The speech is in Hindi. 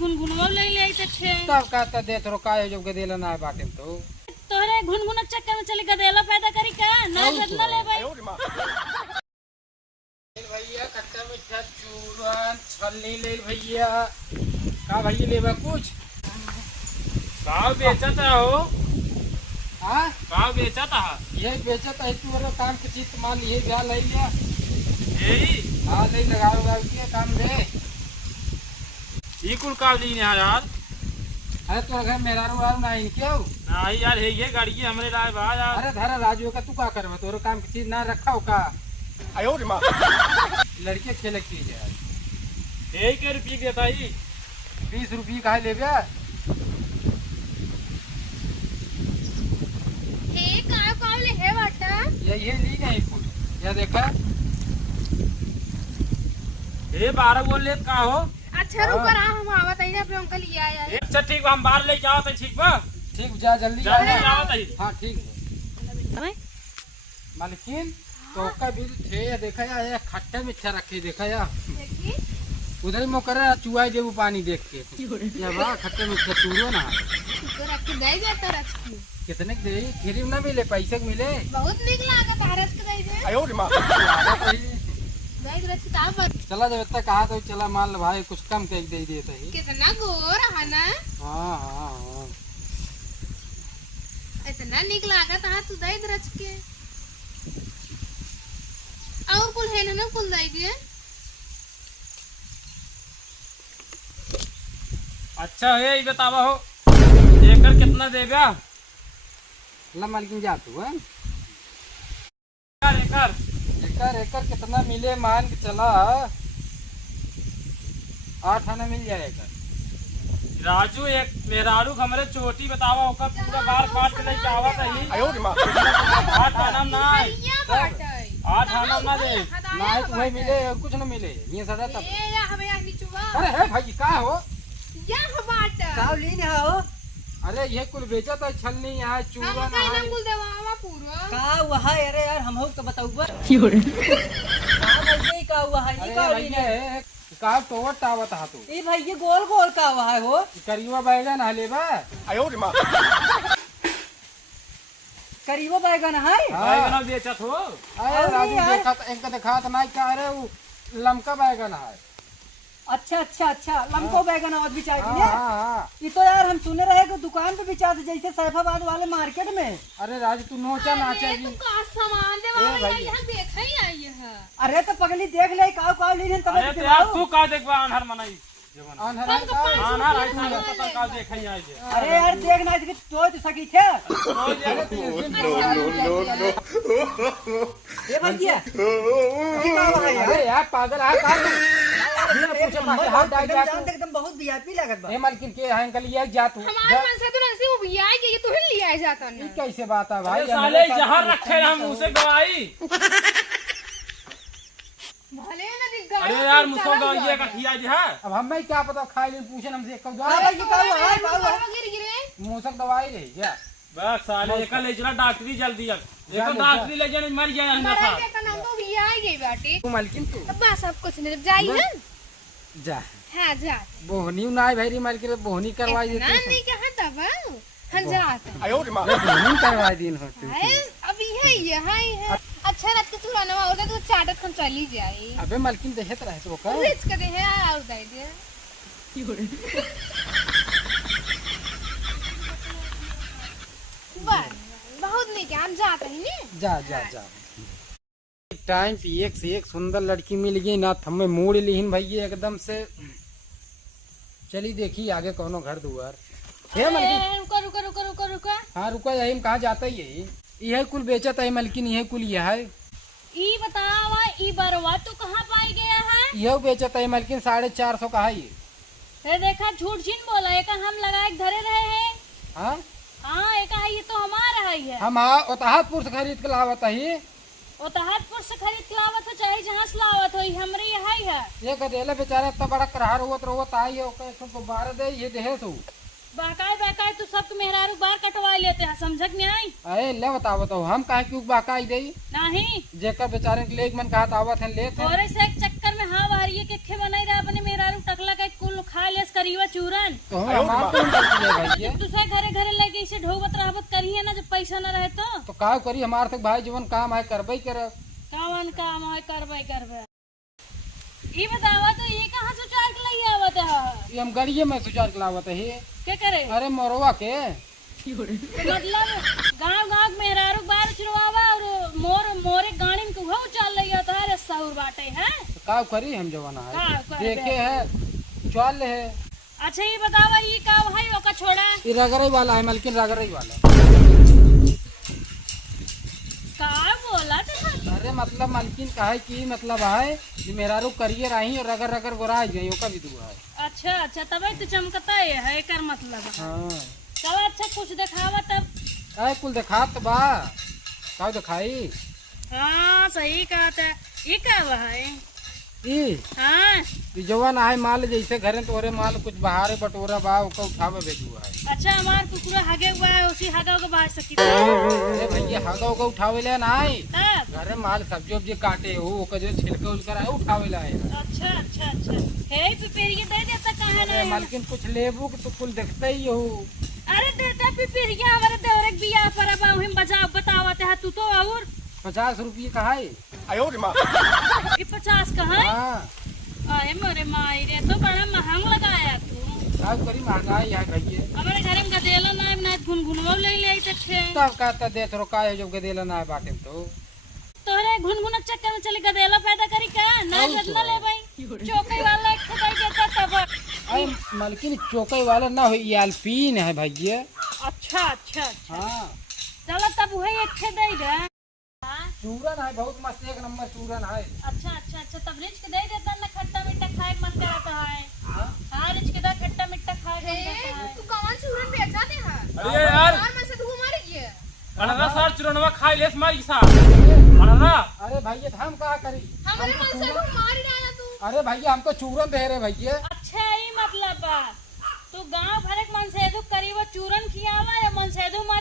गुनगुनवा ले ले आई थे तब का दे तो का जो गदेला ना बाटे तो तोरे गुनगुना चक्कर में चली गदेला पैदा करी का ना जतना ले भाई भैया कच्चा मीठा चूरन छलनी ले भैया का भैया लेबा कुछ गाँव बेचता हो हां गाँव बेचता ये बेचत है तू वाला काम के चीज मान ये जा ले लिया यही हां ले लगाओ के काम दे ई कुल का ली है यार। अरे तो घर मेरा रो ना इन क्यों नहीं यार है ये गाड़ी हमरे लाए बा यार। अरे धारा राजू का तू का करबा तोरो काम की चीज ना रखा हो का आयो रे मां लड़के खेले की चीज है एक रुपये देता ही 20 रुपये का लेबे हे का ले है वाटा ये ली नहीं कुछ या देखा ये 12 बोल ले का हो। अच्छा रुक रहा हम आवत है अपने अंकल लिया आया अच्छा ठीक बा हम बाहर ले जाओ तो ठीक बा ठीक जा जल्दी जल्दी आओ तई। हां ठीक है मालकिन तो का भी थे देखा या खट्टा मीठा रखे देखा या उधर ही मोकर चुआ देबू पानी देख के या बा खट्टा मीठा चूरो ना तो रख के दे जाता रख कितने के दे फ्री में ना मिले पैसे के मिले बहुत निक लागत हरस के दे दे आयो रे मां दे रख के चला जब तक कहा तो चला मान लो भाई कुछ कम कर दे देता ही कितना गोर है ना हां हां हां इतना निक लागत हां तू दे रख के और कुल है ना कुल दे दिए अच्छा है ये बतावा हो एकड़ कितना देबा ला मालकिन जा तू है एकड़ एकर एकर कितना मिले मान के चला 8 आना मिल जाएगा राजू एक मेहरारू हमरे चोटी बतावा ओका पूरा बार काट के लेके आवत है। आयो रे मां 8 आना ना भैया बाटै 8 आना ना दे ना है तुम्हें मिले और कुछ न मिले ये सदा तब ए या हमें आज नीचुआ अरे है भाई का हो या बाटै कावलीन हो अरे ये कुल बेचत है छलनी यहाँ चूरन हम कहीं है ना कुल देवावा पूरा का वहा अरे यार हम हो के बताऊबा का वहा अरे ये कावलीन भैया है है का तो टावत हा तू ए भाई ये गोल गोल का वहा हो करियो बैगन हा लेबा आयो रे मां करीबो बैगन है बैगन बेचत हो। अरे राजू देखा एक देखा तो नहीं का अरे वो लमका बैगन है अच्छा अच्छा अच्छा लमको बैगन आवत बिचाई हाँ ने हाँ ये तो यार हम सुने रहे कि दुकान पे बिचाते जैसे सैफाबाद वाले मार्केट में। अरे राजू तू नोचा नाचा तू का सामान ए देवावा भैया। यहाँ देखा ही आई है अरे तो पगली देख ले काव कावलीन तब अरे तो यार तू का देखबा अनहर मनाई अनहरा का हां ना राइसा पता का देखई आई जे अरे यार देख ना कि तो सकी थे ए भैया ये का वहा यार अरे यार पागल है का एकदम बहुत वीआईपी लागत बा ए मालकिन के है अंकल ये जा तू हमारे मन से तो नसीब वो भैया के ये तो ही लिया जाता ये ना कैसे बात है भाई साले जहां रखे हम उसे गवाई। भले ना दिखा अरे यार मुसो गवाइए का खिया जे है अब हमें क्या पता खाई ले पूछे हमसे कब का भाई ये का वहा का वहा गिर गिरे मूसक दवाई रही क्या बस साले एक ले चला डॉक्टरी जल्दी अब एक डॉक्टरी ले जाने मर जाए अंदर मरा था। के का नाम तो भैया आई गई बाटी तू मालकिन तू अब बस सब कुछ नहीं जाई ना जा हां जा बोहनी ना भाई मालकिन बोहनी करवाई ना देती नहीं कहां तब हम जाते आयो रे मां बोहनी करवाई दिन होती है अभी है ये है अच्छा रात के सुराना और तो चाटत खन चली जाई अबे मालकिन देखत रहे तो कर रिच कर दे है और दे दे बस बहुत नहीं क्या हम जाते हैं नी जा जा जा टाइम पे एक से एक सुंदर लड़की मिल गई ना हमें मोड़ लीन भैया एकदम से चली देखी आगे कौनो घर दुआर हे मालकिन रुको रुको रुको रुको रुको हाँ रुको यही में कहा जाता ही है यह कुल बेचत है मालकिन यह कुल यह है ई बतावा ई बरवा तू कहाँ पाई गया है यह बेचत है मालकिन 450 का है ये रे देखा झूठ झीन बोला एक हम लगाए धरे रहे हैं हाँ हाँ एक है ये तो हमारा है हम ओतहापुर से खरीद के लावत है ओतहादपुर से खरीद के लावत हो चाहे जहाँ से लावत हो हमरे यहाँ ही है ये गदेला बेचारा इतना बड़ा करहार रोवत आई है गुब्बारा दे ये देहे तू बाकाय बाकाय तू सब मेहरारू बार कटवा लेते हैं समझक नहीं आई अरे ले बताओ हम काहे क्यों बाकाई दे नहीं जेकर बेचारे के लेग मन कहा आवत है ले थे और से एक चक्कर में हाँ बाहर ये के बनाई रहा अपने मेहरारू टकला का कुल खा लेस करीवा चूरा तो हम हमार तो गलती है भैया। दूसरे घरे घरे लेके इसे ढोबत रहबत करिए ना, जब पैसा न रहे तो का करी हमार तक भाई जीवन काम है करबे करब। कौन काम है करबे। ये बतावा तो ये कहाँ से चार के लिए आवत है? ये हम गड़िए में सुचार लावत है। क्या करे? अरे मोरवा के तो मतलब गांव मेहरारू बार चुरवावा और मोरे गाड़ी में कुहा चल रही होता है सौर बाटे है। तो का करी हम जवाना है का करे देखे है चल है। अच्छा ये बतावा ये का भाई ओका छोड़ा ये रगरई वाला है मलकिन रगरई वाला। का बोला था? अरे मतलब मलकिन कहे की मतलब है कि मेरा रू करिए रही और रगर रगर गोरा गई का भी दुआ है। अच्छा तब तो चमकता है कर मतलब। हाँ चलो अच्छा कुछ दिखावा तब। अरे कुल देखा तो बा का दिखाई। हाँ सही कहा था। ये का है? हाँ ये जवान है माल जैसे घरे तोरे माल कुछ बाहर बटोरा बा ओका उठावे भेजुआ है। अच्छा हमार कुकुरा हगे हुआ है उसी हगा को बाहर सकी। अरे भैया हगा ओका उठावे ले ना है तब घरे माल सब्जी उब्जी काटे हो ओका जो छिलके उलकर है उठावे ले है। अच्छा हे पिपेरिया दे देता कहाँ अरे नहीं? मलकिन कुछ लेबू के तो कुल देखते ही हो। अरे देता पिपेरिया हमारे देवरे के बियाह पर अब हम बजा बतावते है तू तो और 50 रुपये का है। ये 50 का है? हाँ अरे मोरे माई रे तो बड़ा महंग लगाया तू। का करी महंगाई है भैया। हमारे घर में गदेला ना घुनघुनवा ले थे। तब कहता दे तो का है जब गदेला ना है बाटे तो तोरे घुनघुनक चक्कर में चले गदेला पैदा करी का ना बदला ले भाई। चौकी वाला एक खुदाई देता तब। अरे मलकिन चौके वाला ना हो ये अल्पीन है भैया। अच्छा हाँ चलो तब वही एक थे दे दे। चूरन है बहुत मस्त एक नंबर चूरन है। अच्छा तब रिच के दे देता ना खट्टा मीठा खाए मन करता है। हाँ रिच के दा खट्टा मीठा खाए मन करता है। तू कौन चूरन बेचा दे है? अरे यार और मैं से तू मारी है। अनरा सार चुरनवा खाई लेस मारी सा अनरा। अरे भैया हम कहा करी हमारे मन से तू मार डाला तू। अरे भैया हमको चूरन दे रहे भैया। अच्छा ही मतलब बा तू गांव भर के मन से करी वो चूरन खियावा या मन से मारी